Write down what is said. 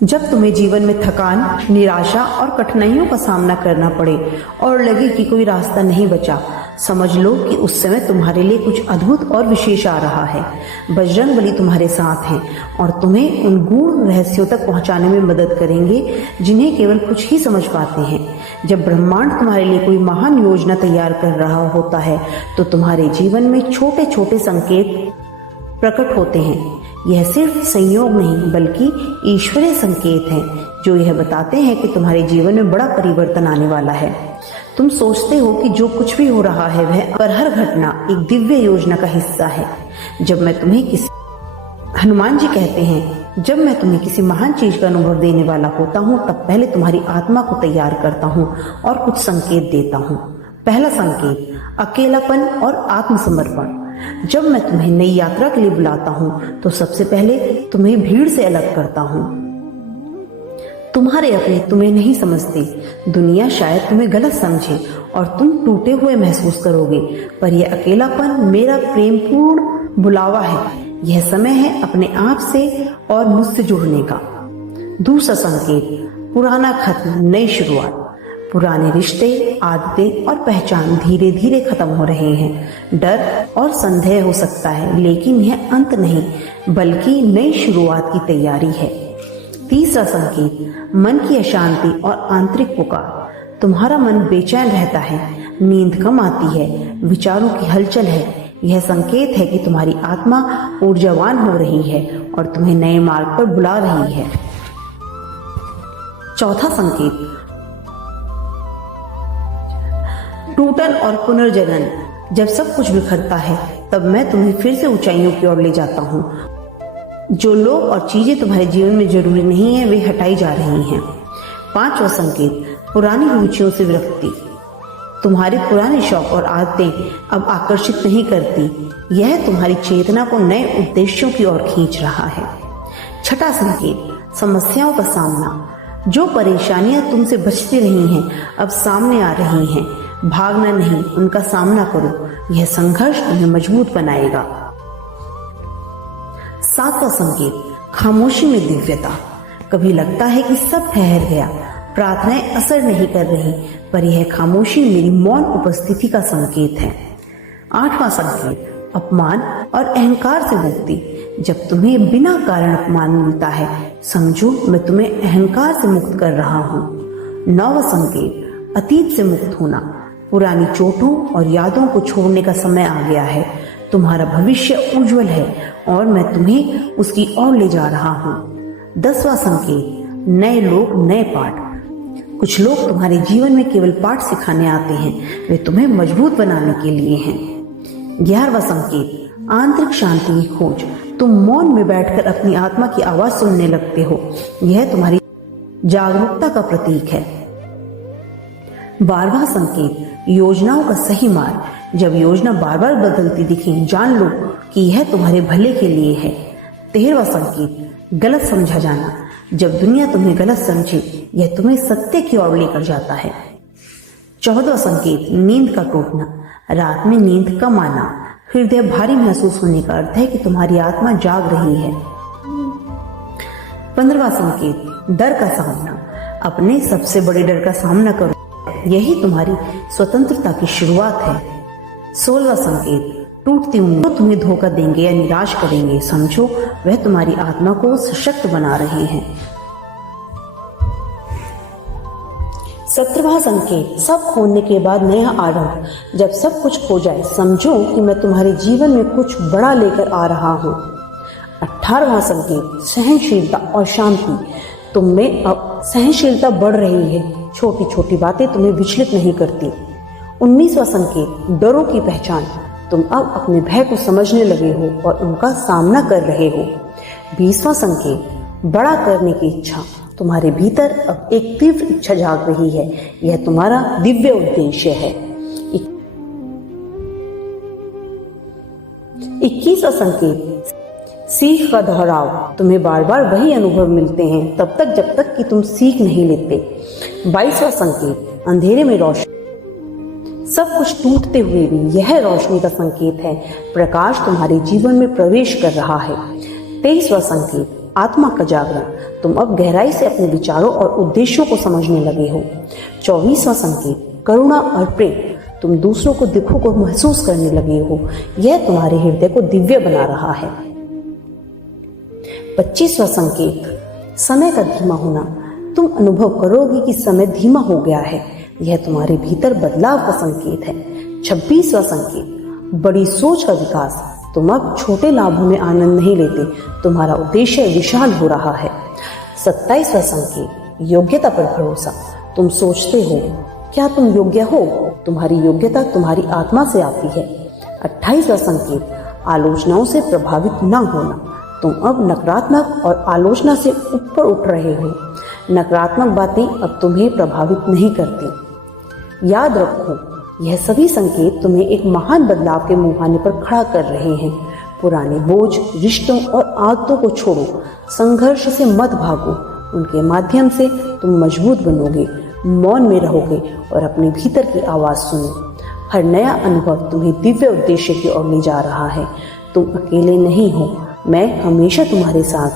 जब तुम्हें जीवन में थकान, निराशा और कठिनाइयों का सामना करना पड़े और लगे कि कोई रास्ता नहीं बचा, समझ लो कि उस समय तुम्हारे लिए कुछ अद्भुत और विशेष आ रहा है। बजरंगबली तुम्हारे साथ हैं और तुम्हें उन गूढ़ रहस्यों तक पहुंचाने में मदद करेंगे जिन्हें केवल कुछ ही समझ पाते हैं। जब ब्रह्मांड तुम्हारे लिए कोई महान योजना तैयार कर रहा होता है तो तुम्हारे जीवन में छोटे छोटे संकेत प्रकट होते हैं। यह सिर्फ संयोग नहीं बल्कि ईश्वरीय संकेत हैं जो यह बताते हैं कि तुम्हारे जीवन में बड़ा परिवर्तन आने वाला है। तुम सोचते हो कि जो कुछ भी हो रहा है वह पर हर घटना एक दिव्य योजना का हिस्सा है। हनुमान जी कहते हैं, जब मैं तुम्हें किसी महान चीज का अनुभव देने वाला होता हूँ तब पहले तुम्हारी आत्मा को तैयार करता हूँ और कुछ संकेत देता हूँ। पहला संकेत, अकेलापन और आत्मसमर्पण। जब मैं तुम्हें नई यात्रा के लिए बुलाता हूँ तो सबसे पहले तुम्हें भीड़ से अलग करता हूँ। तुम्हारे अपने तुम्हें नहीं समझते, दुनिया शायद तुम्हें गलत समझे और तुम टूटे हुए महसूस करोगे, पर यह अकेलापन मेरा प्रेमपूर्ण बुलावा है। यह समय है अपने आप से और मुझसे जुड़ने का। दूसरा संकेत, पुराना खत्म, नई शुरुआत। पुराने रिश्ते, आदतें और पहचान धीरे धीरे खत्म हो रहे हैं। डर और संदेह हो सकता है लेकिन यह अंत नहीं बल्कि नई शुरुआत की तैयारी है। तीसरा संकेत, मन की अशांति और आंतरिक पुकार। तुम्हारा मन बेचैन रहता है, नींद कम आती है, विचारों की हलचल है। यह संकेत है कि तुम्हारी आत्मा ऊर्जावान हो रही है और तुम्हें नए मार्ग पर बुला रही है। चौथा संकेत, टूटन और पुनर्जनन। जब सब कुछ बिखरता है तब मैं तुम्हें फिर से ऊंचाइयों की ओर ले जाता हूँ। जो लोग और चीजें तुम्हारे जीवन में जरूरी नहीं है वे हटाई जा रही हैं। पांचवा संकेत, पुरानी रुचियों से विरक्ति। तुम्हारे पुराने शौक और आदतें अब आकर्षित नहीं करती। यह तुम्हारी चेतना को नए उद्देश्यों की ओर खींच रहा है। छठा संकेत, समस्याओं का सामना। जो परेशानियां तुमसे बचती रही हैं अब सामने आ रही हैं। भागना नहीं, उनका सामना करो। यह संघर्ष तुम्हें मजबूत बनाएगा। सातवां संकेत, खामोशी में दिव्यता। कभी लगता है कि सब ठहर गया, प्रार्थनाएं असर नहीं कर रही, पर यह खामोशी मेरी मौन उपस्थिति का संकेत है। आठवां संकेत, अपमान और अहंकार से मुक्ति। जब तुम्हें बिना कारण अपमान मिलता है समझो मैं तुम्हें अहंकार से मुक्त कर रहा हूँ। नौवां संकेत, अतीत से मुक्त होना। पुरानी चोटों और यादों को छोड़ने का समय आ गया है। तुम्हारा भविष्य उज्जवल है और मैं तुम्हें उसकी ओर ले जा रहा हूँ। 10वां संकेत, नए लोग, नए पाठ। कुछ लोग तुम्हारे जीवन में केवल पाठ सिखाने आते हैं, वे तुम्हें मजबूत बनाने के लिए हैं। 11वां संकेत, आंतरिक शांति की खोज। तुम मौन में बैठकर अपनी आत्मा की आवाज सुनने लगते हो। यह तुम्हारी जागरूकता का प्रतीक है। 12वां संकेत, योजनाओं का सही मार्ग। जब योजना बार बार बदलती दिखे जान लो कि यह तुम्हारे भले के लिए है। 13वां संकेत, गलत समझा जाना। जब दुनिया तुम्हें गलत समझे यह तुम्हें सत्य की ओर लेकर जाता है। 14वां संकेत, नींद का टूटना। रात में नींद कम आना, हृदय भारी महसूस होने का अर्थ है कि तुम्हारी आत्मा जाग रही है। 15वां संकेत, डर का सामना। अपने सबसे बड़े डर का सामना करो, यही तुम्हारी स्वतंत्रता की शुरुआत है। 16वां संकेत, टूटती उम्मीदें तुम्हें धोखा देंगे या निराश करेंगे, समझो वह तुम्हारी आत्मा को सशक्त बना रहे हैं। 17वां संकेत, सब खोने के बाद नया आरंभ। जब सब कुछ खो जाए समझो कि मैं तुम्हारे जीवन में कुछ बड़ा लेकर आ रहा हूँ। 18वां संकेत, सहनशीलता और शांति। तुम में अब सहनशीलता बढ़ रही है, छोटी छोटी बातें तुम्हें विचलित नहीं करती। 19वां संकेत, डरों की पहचान। तुम अब अपने भय को समझने लगे हो और उनका सामना कर रहे हो। 20वां संकेत, बड़ा करने की इच्छा। तुम्हारे भीतर अब एक तीव्र इच्छा जाग रही है, यह तुम्हारा दिव्य उद्देश्य है। 21वां संकेत, सीख का दोहराव। तुम्हें बार बार वही अनुभव मिलते हैं तब तक जब तक कि तुम सीख नहीं लेते। 22वां संकेत, अंधेरे में रोशनी। सब कुछ टूटते हुए भी यह रोशनी का संकेत है। प्रकाश तुम्हारे जीवन में प्रवेश कर रहा है। 23वां संकेत, आत्मा का जागरण, तुम अब गहराई से अपने विचारों और उद्देश्यों को समझने लगे हो। 24वां संकेत, करुणा और प्रेम, तुम दूसरों को दुखों को महसूस करने लगे हो। यह तुम्हारे हृदय को दिव्य बना रहा है। 25वां संकेत, समय का धीमा होना, तुम अनुभव करोगे कि समय धीमा हो गया है। यह तुम्हारे भीतर बदलाव का संकेत है। 26वां संकेत, बड़ी सोच का विकास, तुम अब छोटे लाभों में आनंद नहीं लेते, तुम्हारा उद्देश्य विशाल हो रहा है। 27वां संकेत, योग्यता पर भरोसा, तुम सोचते हो क्या तुम योग्य हो, तुम्हारी योग्यता तुम्हारी आत्मा से आती है। 28वां संकेत, आलोचनाओं से प्रभावित न होना, तुम अब नकारात्मक और आलोचना से ऊपर उठ रहे हो। नकारात्मक बातें अब तुम्हें प्रभावित नहीं करती। याद रखो, यह सभी संकेत तुम्हें एक महान बदलाव के मुहाने पर खड़ा कर रहे हैं। पुराने बोझ, रिश्तों और आदतों को छोड़ो, संघर्ष से मत भागो, उनके माध्यम से तुम मजबूत बनोगे, मौन में रहोगे और अपने भीतर की आवाज सुनो। हर नया अनुभव तुम्हें दिव्य उद्देश्य की ओर ले जा रहा है। तुम अकेले नहीं हो, मैं हमेशा तुम्हारे साथ